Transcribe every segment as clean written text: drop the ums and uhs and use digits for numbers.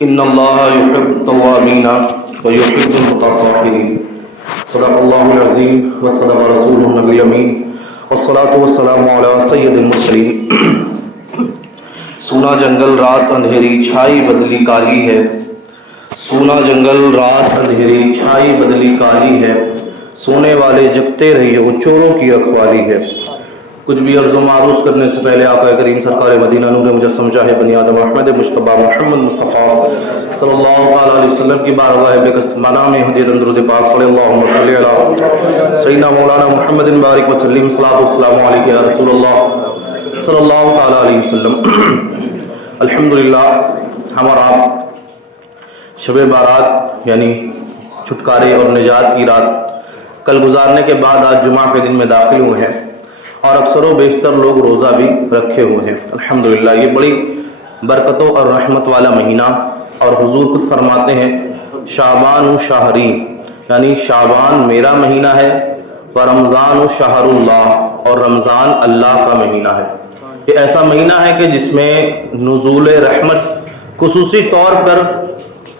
إن الله يحب التوابين ويحب المتطهرين. صدق الله العظيم وصدق رسوله النبي الأمين والصلاة والسلام على سید المرسلین. سونا جنگل رات اندھیری چھائی بدلی کالی ہے، سونا جنگل رات اندھیری چھائی بدلی کالی ہے، سونے والے جگتے رہیے وہ چوروں کی رکھوالی ہے. کچھ بھی عرض و معروض کرنے سے پہلے آقا کریم سرکار مدینہ نور مجسم شاہ بنی آدم احمد مصطفیٰ محمد مصطفیٰ صلی اللہ علیہ وسلم کی بارگاہ بقسمانہ میں حدیث درود پاک صلی اللہم صلی علی سیدنا مولانا محمد بارک وسلم صلاۃ والسلام علیہ یا رسول اللہ صلی اللہ علیہ وسلم. الحمدللہ ہم اور آپ شب بارات یعنی چھٹکارے اور نجات کی رات کل گزارنے کے بعد آج جمعہ کے دن میں داخل ہوئے ہیں اور اکثر و بیشتر لوگ روزہ بھی رکھے ہوئے ہیں. الحمدللہ یہ بڑی برکتوں اور رحمت والا مہینہ، اور حضور خود فرماتے ہیں شعبان و شہری، یعنی شعبان میرا مہینہ ہے، و رمضان و شہر اللہ، اور رمضان اللہ کا مہینہ ہے. یہ ایسا مہینہ ہے کہ جس میں نزول رحمت خصوصی طور پر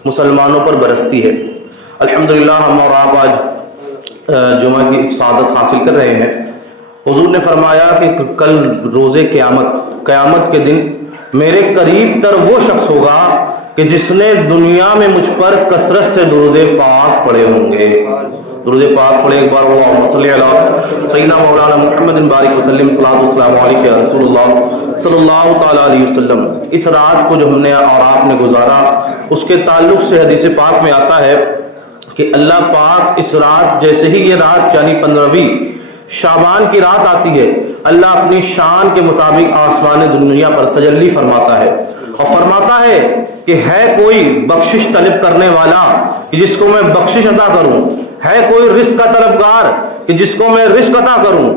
مسلمانوں پر برستی ہے. الحمدللہ ہم اور آپ آج جمعہ کی سعادت حاصل کر رہے ہیں. حضور نے فرمایا کہ کل روز قیامت کے دن میرے قریب تر وہ شخص ہوگا کہ جس نے دنیا میں مجھ پر کثرت سے درود پاک پڑھے ہوں گے. درود پاک پڑھے ایک بار اللہم صلی علی سیدنا مولانا محمد بارک وسلم صلی اللہ علیہ رسول اللہ صلی اللہ تعالی علیہ وسلم. اس رات کو جو ہم نے اور آپ نے گزارا اس کے تعلق سے حدیث پاک میں آتا ہے کہ اللہ پاک اس رات جیسے ہی یہ رات یعنی 15ویں شعبان کی رات آتی ہے، اللہ اپنی شان کے مطابق آسمان دنیا پر تجلی فرماتا ہے اور فرماتا ہے کہ ہے کوئی بخشش طلب کرنے والا کہ جس کو میں بخشش عطا کروں، ہے کوئی رزق کا طلبگار کہ جس کو میں رزق عطا کروں،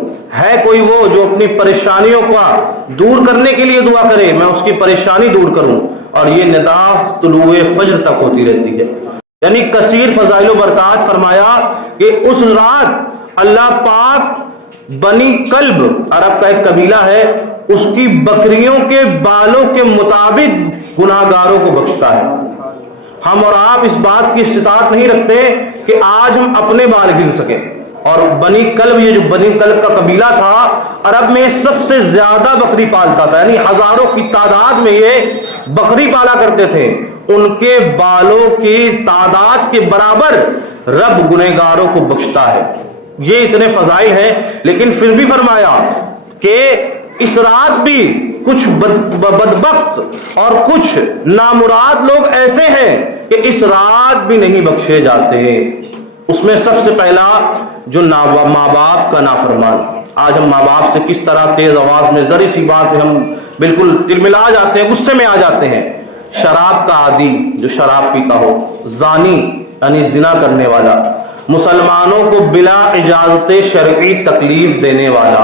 ہے کوئی وہ جو اپنی پریشانیوں کا دور کرنے کے لیے دعا کرے میں اس کی پریشانی دور کروں. اور یہ ندا طلوع فجر تک ہوتی رہتی ہے. یعنی کثیر فضائل و برکات. فرمایا کہ اس رات اللہ پاک بنی کلب عرب کا ایک قبیلہ ہے، اس کی بکریوں کے بالوں کے مطابق گناہ گاروں کو بخشتا ہے. ہم اور آپ اس بات کی استطاعت نہیں رکھتے کہ آج ہم اپنے بال گن سکیں. اور بنی کلب، یہ جو بنی کلب کا قبیلہ تھا عرب میں سب سے زیادہ بکری پالتا تھا، یعنی ہزاروں کی تعداد میں یہ بکری پالا کرتے تھے. ان کے بالوں کی تعداد کے برابر رب گنہگاروں کو بخشتا ہے. یہ اتنے فضائل ہیں، لیکن پھر بھی فرمایا کہ اس رات بھی کچھ بدبخت اور کچھ نامراد لوگ ایسے ہیں کہ اس رات بھی نہیں بخشے جاتے. اس میں سب سے پہلا جو ماں باپ کا نافرمان. آج ہم ماں باپ سے کس طرح تیز آواز میں ذری سی بات ہم بالکل تلملا جاتے ہیں، غصے میں آ جاتے ہیں. شراب کا عادی جو شراب پیتا ہو، زانی یعنی زنا کرنے والا، مسلمانوں کو بلا اجازت شرعی تکلیف دینے والا،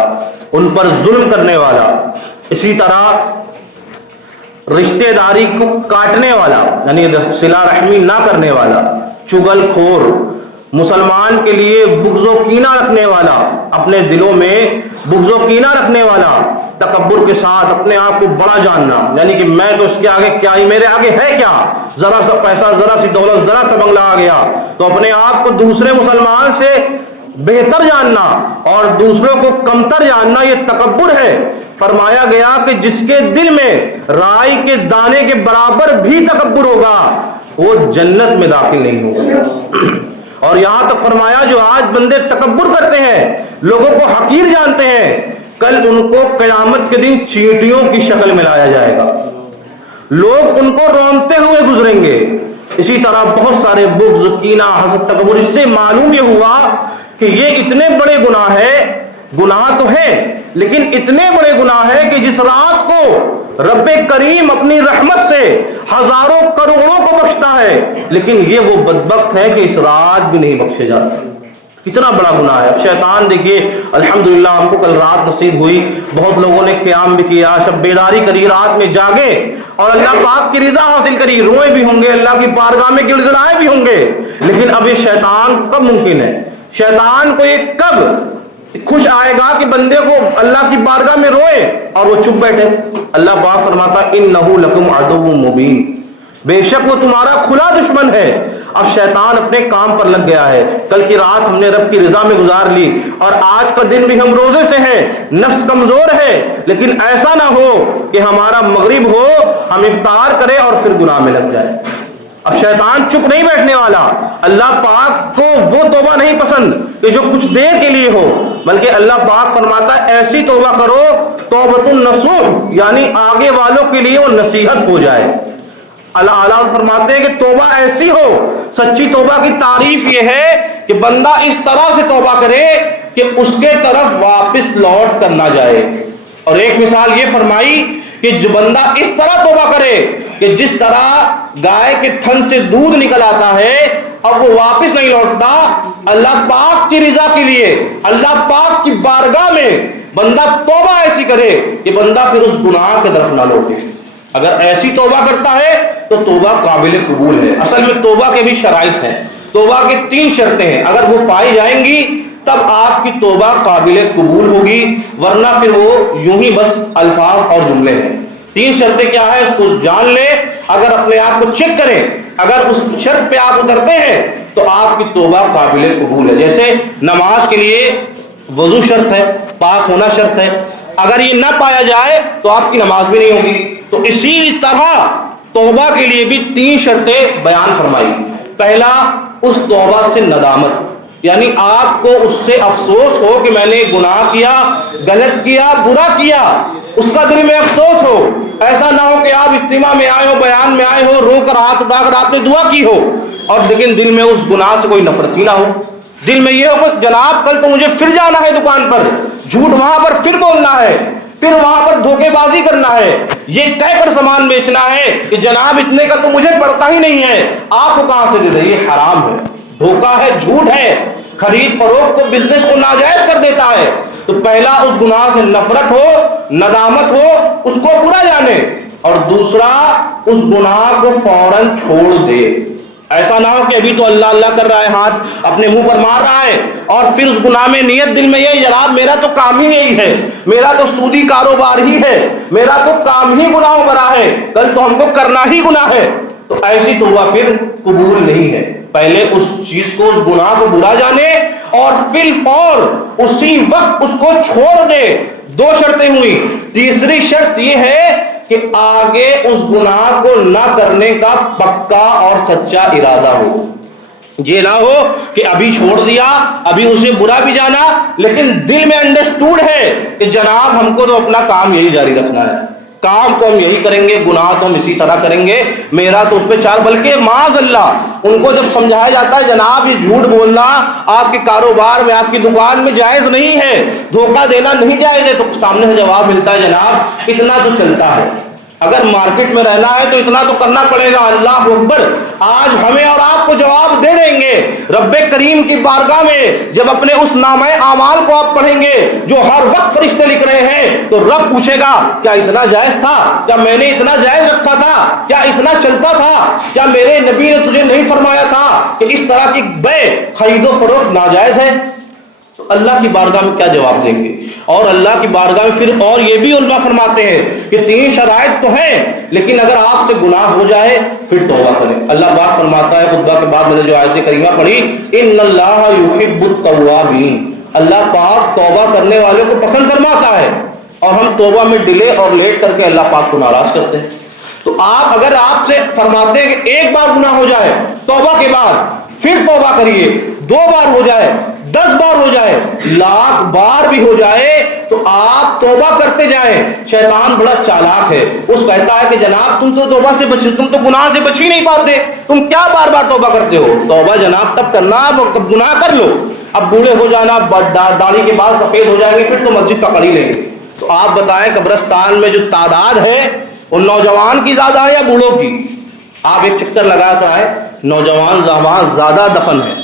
ان پر ظلم کرنے والا، اسی طرح رشتہ داری کو کاٹنے والا یعنی صلہ رحمی نہ کرنے والا، چغل خور، مسلمان کے لیے بغض و کینہ رکھنے والا، اپنے دلوں میں بغض و کینہ رکھنے والا، تکبر کے ساتھ اپنے آپ کو بڑا جاننا، یعنی کہ میں تو اس کے آگے کیا ہی، میرے آگے ہے کیا، ذرا سا پیسہ، ذرا سی دولت، ذرا سا بنگلہ آ گیا تو اپنے آپ کو دوسرے مسلمان سے بہتر جاننا اور دوسروں کو کمتر جاننا، یہ تکبر ہے. فرمایا گیا کہ جس کے دل میں رائی کے دانے کے برابر بھی تکبر ہوگا وہ جنت میں داخل نہیں ہوگا. اور یہاں تک فرمایا جو آج بندے تکبر کرتے ہیں، لوگوں کو حقیر جانتے ہیں، کل ان کو قیامت کے دن چیونٹیوں کی شکل میں لایا جائے گا، لوگ ان کو رونتے ہوئے گزریں گے. اسی طرح بہت سارے بغض، کینہ، حسد، تکبر. اس سے معلوم یہ ہوا کہ یہ اتنے بڑے گناہ ہے، گناہ تو ہے لیکن اتنے بڑے گناہ ہے کہ جس رات کو رب کریم اپنی رحمت سے ہزاروں کروڑوں کو بخشتا ہے، لیکن یہ وہ بدبخت ہے کہ اس رات بھی نہیں بخشے جاتے. کتنا بڑا گناہ ہے. شیطان دیکھیے الحمدللہ ہم کو کل رات نصیب ہوئی، بہت لوگوں نے قیام بھی کیا، شب بیداری کری، رات میں جاگے اور اللہ پاک کی رضا حاصل کری، روئے بھی ہوں گے، اللہ کی بارگاہ میں گڑ گڑائے بھی ہوں گے. لیکن اب یہ شیطان کب ممکن ہے؟ شیطان کو یہ کب خوش آئے گا کہ بندے کو اللہ کی بارگاہ میں روئے اور وہ چپ بیٹھے؟ اللہ پاک فرماتا انہ لکم عدو مبین، بے شک وہ تمہارا کھلا دشمن ہے۔ اب شیطان اپنے کام پر لگ گیا ہے۔ کل کی رات ہم نے رب کی رضا میں گزار لی اور آج کا دن بھی ہم روزے سے ہیں، نفس کمزور ہے، لیکن ایسا نہ ہو کہ ہمارا مغرب ہو، ہم افطار کریں اور پھر گناہ میں لگ جائے۔ اب شیطان چپ نہیں بیٹھنے والا۔ اللہ پاک کو وہ توبہ نہیں پسند کہ جو کچھ دیر کے لیے ہو، بلکہ اللہ پاک فرماتا ہے ایسی توبہ کرو توبۃ النصوح، یعنی آگے والوں کے لیے وہ نصیحت ہو جائے۔ اللہ اعلیٰ فرماتے ہیں کہ توبہ ایسی ہو، سچی توبہ کی تعریف یہ ہے کہ بندہ اس طرح سے توبہ کرے کہ اس کے طرف واپس لوٹ کر نہ جائے۔ اور ایک مثال یہ فرمائی کہ جو بندہ اس طرح توبہ کرے کہ جس طرح گائے کے تھن سے دودھ نکل آتا ہے اب وہ واپس نہیں لوٹتا، اللہ پاک کی رضا کے لیے اللہ پاک کی بارگاہ میں بندہ توبہ ایسی کرے کہ بندہ پھر اس گناہ کی طرف نہ لوٹے۔ اگر ایسی توبہ کرتا ہے تو توبہ قابل قبول ہے۔ اصل میں توبہ کے بھی شرائط ہیں، توبہ کی 3 شرطیں ہیں، اگر وہ پائی جائیں گی تب آپ کی توبہ قابل قبول ہوگی، ورنہ پھر وہ یوں ہی بس الفاظ اور جملے ہیں۔ 3 شرطیں کیا ہے اس کو جان لیں، اگر اپنے آپ کو چیک کریں، اگر اس شرط پہ آپ اترتے ہیں تو آپ کی توبہ قابل قبول ہے۔ جیسے نماز کے لیے وضو شرط ہے، پاک ہونا شرط ہے، اگر یہ نہ پایا جائے تو آپ کی نماز بھی نہیں ہوگی۔ تو اسی طرح توبہ کے لیے بھی 3 شرطیں بیان فرمائی۔ پہلا، اس توبہ سے ندامت، یعنی آپ کو اس سے افسوس ہو کہ میں نے گناہ کیا، غلط کیا، برا کیا، اس کا دل میں افسوس ہو۔ ایسا نہ ہو کہ آپ اجتماع میں آئے ہو، بیان میں آئے ہو، رو کر ہاتھ اٹھا کر آپ نے دعا کی ہو اور لیکن دل میں اس گناہ سے کوئی نفرت ہی نہ ہو، دل میں یہ ہو کہ جناب کل تو مجھے پھر جانا ہے دکان پر، جھوٹ وہاں پر پھر بولنا ہے، پھر وہاں پر دھوکے بازی کرنا ہے، یہ طے کر سامان بیچنا ہے کہ جناب اتنے کا تو مجھے پڑتا ہی نہیں ہے، آپ کو کہاں سے دے دے؟ یہ حرام ہے، دھوکہ ہے، جھوٹ ہے، خرید فروخت کو بزنس کو ناجائز کر دیتا ہے۔ تو پہلا اس گناہ سے نفرت ہو، ندامت ہو، اس کو برا جانے، اور دوسرا اس گناہ کو فوراً چھوڑ دے۔ ایسا نہ ہو کہ ابھی تو اللہ اللہ کر رہا ہے، ہاتھ اپنے منہ پر مار رہا ہے اور پھر اس گناہ میں نیت دل میں یہ جناب میرا تو کام ہی یہی ہے، میرا تو سودی کاروبار ہی ہے، میرا تو کام ہی گناہوں بھرا ہے، کل تو ہم کو کرنا ہی گناہ ہے، تو ایسی توبہ پھر قبول نہیں ہے۔ پہلے اس چیز کو، اس گناہ کو برا جانے اور پھر فور اسی وقت اس کو چھوڑ دے۔ 2 شرطیں ہوئی، تیسری شرط یہ ہے کہ آگے اس گناہ کو نہ کرنے کا پکا اور سچا ارادہ ہو۔ یہ نہ ہو کہ ابھی چھوڑ دیا، ابھی اسے برا بھی جانا، لیکن دل میں انڈرسٹوڈ ہے کہ جناب ہم کو تو اپنا کام یہی جاری رکھنا ہے، کام تو ہم یہی کریں گے، گناہ تو ہم اسی طرح کریں گے، میرا تو اس پہ چال، بلکہ معاذ اللہ ان کو جب سمجھایا جاتا ہے جناب یہ جھوٹ بولنا آپ کے کاروبار میں، آپ کی دکان میں جائز نہیں ہے، دھوکہ دینا نہیں جائز ہے، تو سامنے سے جواب ملتا ہے جناب اتنا تو چلتا ہے، اگر مارکیٹ میں رہنا ہے تو اتنا تو کرنا پڑے گا۔ اللہ اکبر، آج ہمیں اور آپ کو جواب دے دیں گے رب کریم کی بارگاہ میں، جب اپنے اس نامہ اعمال کو آپ پڑھیں گے جو ہر وقت فرشتے لکھ رہے ہیں، تو رب پوچھے گا کیا اتنا جائز تھا؟ کیا میں نے اتنا جائز رکھا تھا؟ کیا اتنا چلتا تھا؟ کیا میرے نبی نے تجھے نہیں فرمایا تھا کہ اس طرح کی بے خرید و فروخت ناجائز ہے؟ تو اللہ کی بارگاہ میں کیا جواب دیں گے؟ اور اللہ کی بارگاہ میں پھر اور یہ بھی علماء فرماتے ہیں کہ 3 شرائط تو ہیں، لیکن اگر آپ سے گناہ ہو جائے پھر توبہ کریں۔ اللہ پاک فرماتا ہے خطبہ کے بعد میں نے جو آیت کریمہ پڑھی، ان اللہ یحب التوابین، اللہ پاک توبہ کرنے والوں کو پسند فرماتا ہے، اور ہم توبہ میں ڈیلے اور لیٹ کر کے اللہ پاک کو ناراض کرتے ہیں۔ تو اگر آپ سے فرماتے ہیں کہ ایک بار گناہ ہو جائے توبہ کے بعد پھر توبہ کریے، 2 بار ہو جائے، 10 بار ہو جائے، 1,00,000 بار بھی ہو جائے تو آپ توبہ کرتے جائیں۔ شیطان بڑا چالاک ہے، اس کہتا ہے کہ جناب تم تو توبہ سے بچے، تم تو گناہ سے بچ ہی نہیں پاتے، تم کیا بار بار توبہ کرتے ہو؟ توبہ جناب تب کرنا تب گناہ کر لو، اب بوڑھے ہو جانا، داڑھی کے بعد سفید ہو جائیں گے پھر تو مسجد پکڑ ہی لیں گے۔ تو آپ بتائیں قبرستان میں جو تعداد ہے وہ نوجوان کی زیادہ ہے یا بوڑھوں کی؟ آپ ایک چکر لگاتا ہے، نوجوان زیادہ دفن ہے۔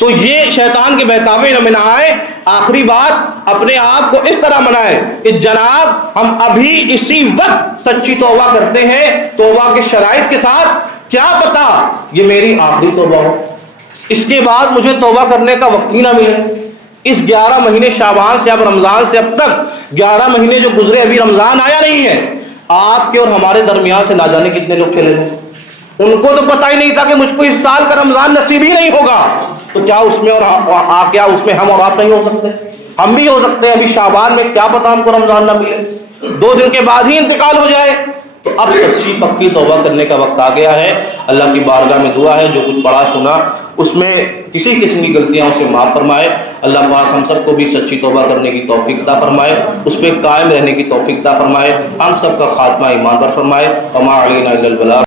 تو یہ شیطان کے بہکاوے میں نہ آئے۔ آخری بات، اپنے آپ کو اس طرح منائے کہ جناب ہم ابھی اسی وقت سچی توبہ کرتے ہیں، توبہ کے شرائط کے ساتھ، کیا پتا یہ میری آخری توبہ ہو، اس کے بعد مجھے توبہ کرنے کا وقت ہی نہ ملے۔ اس 11 مہینے شعبان سے اب رمضان سے اب تک 11 مہینے جو گزرے، ابھی رمضان آیا نہیں ہے، آپ کے اور ہمارے درمیان سے نہ جانے کتنے لوگ چلے گئے، ان کو تو پتہ ہی نہیں تھا کہ مجھ کو اس سال کا رمضان نصیب ہی نہیں ہوگا، تو کیا اس میں کیا اس میں ہم اور آپ نہیں ہو سکتے؟ ہم بھی ہو سکتے ہیں۔ ابھی شعبان میں کیا پتہ ہم کو رمضان نہ ملے، 2 دن کے بعد ہی انتقال ہو جائے۔ تو اب سچی پکی توبہ کرنے کا وقت آ گیا ہے۔ اللہ کی بارگاہ میں دعا ہے جو کچھ پڑھا سنا اس میں کسی قسم کی غلطیاں اسے معاف فرمائے۔ اللہ پاک ہم سب کو بھی سچی توبہ کرنے کی توفیق عطا فرمائے، اس پہ قائم رہنے کی توفیق عطا فرمائے، ہم سب کا خاتمہ ایمان پر فرمائے۔ وما علینا الا البلاغ۔